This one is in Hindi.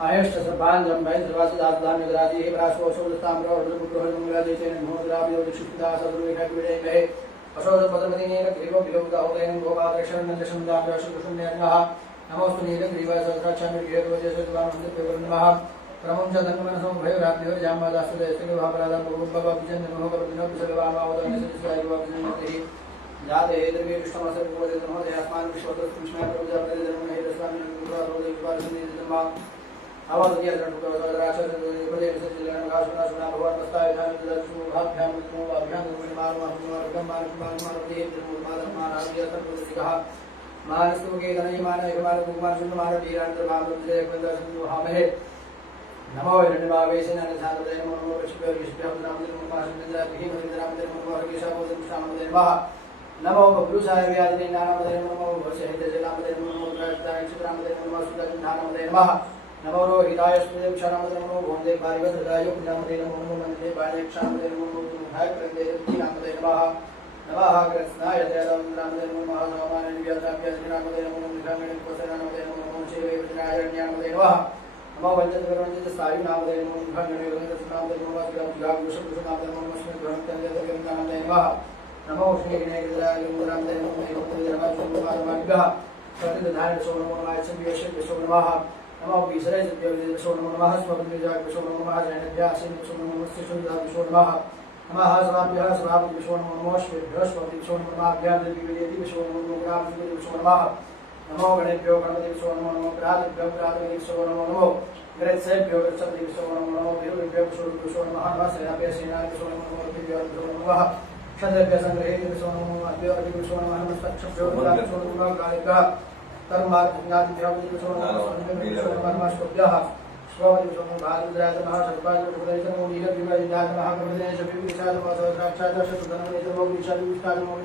अहेष्ट सर्वांजम भय सर्वासदादान विराजी हे प्रासो शोदस्ताम रोहन पुरोहन मंगलादेचेन नमोद्रावियो दीक्षिता सदुरेखा विडे महे अशोद पदमदीनेन ग्रीवो विलोका उदयन गोपादक्षण नंदशमदाम राशुकुशुन्यन्नः नमोस्तु नीलं ग्रीवा सहस्राक्षामि विहेतवजे सद्वान हन्ते नमः प्रमुञ्च धन्मनसो भयोरात्मिवर जाम्बादासुदेस्ते भापरादं भगवद्भव विजन नमो करुणो विसर्वामावदन सत्सवायो विजनते जाते द्रव्ये विष्णुमस्य पूर्वजे नमो देहात्मान विश्वतः कृष्णाय प्रभुजापते धर्म हे दस्वामी नमो रोदे विपारसने धर्मा आवाज दिया धर्म को राक्षस प्रदेश से जिला में घास सुना भगवान मस्ताय ध्यान दर्शु अभ्याम नमो अभ्याम नमो मारो मारो मारो दे धर्म मारो मारो दिया तक कहा मानसु के गणय मान एकमार कुमार सुन मार वीरांतर मारो जय दर्शन हमें नमो हिरण्यवावेशन अनसादे नमो विष्णु विष्णु नाम नमो माशंजा भीम नाम नमो हरिषा बोधन शाम देवा नमो पुरुषाय व्याधिने नाम नमो वशहित जलाम नमो प्रार्थाय चित्राम नमो सुदर्शन नाम नमः नमो रोहिताय सुदेव शरणम नमो भोंदे भारिवत हृदय नाम नमो मंदे बाले क्षाम नमो हाय प्रदे नाम नमः नमः कृष्णाय देवं नाम नमो महासमान व्यासाभ्य नाम नमो निखामण कोसर नाम नमो शिवे विनाय नाम नमः नमो वंचित वंचित सारी नाम नमो निखामण नाम नमो वासुदेव विष्णु नाम नमो विष्णु ग्रहण नाम नमः नमो श्री विनायकराय नाम नमो नमः प्रतिदान सोनमो नाय संवेश सोनमः नमो विसरे देव सोनमो नमः स्वप्न जाग सोनमो नमः जयन्त्यासिन सोनमो नमः सुजाग सोनमः नमः स्वाभ्यः स्वाभ्य सोनमो नमः श्वेभ्यः स्वाभ्य सोनमो नमः अभ्यादि विवेदि सोनमो नमः ग्रामदि सोनमः नमो गणेभ्यो गणपति सोनमो नमः प्रादिभ्यो प्रादिभ्यो सोनमो नमः ग्रेत्सेभ्यो ग्रेत्सदि सोनमो नमः वीरुभ्यो सोनमो नमः सेनाभ्यो सेनाभ्यो सोनमो नमः दिव्यो नमः क्षत्रिभ्यो संग्रहेभ्यो सोनमो नमः अभ्यो सोनमो नमः सक्षभ्यो सोनमो नमः कालिभ्यः कर्मादिभ्यो सोनमो नमः स्वभ्यः स्वभ्यो सोनमो भागवद्राज नमः सर्वाज प्रदेशनो नीलविवादिदान नमः प्रदेश विविचार नमः साक्षात् शतधनमेतमो विचार विस्तार नमः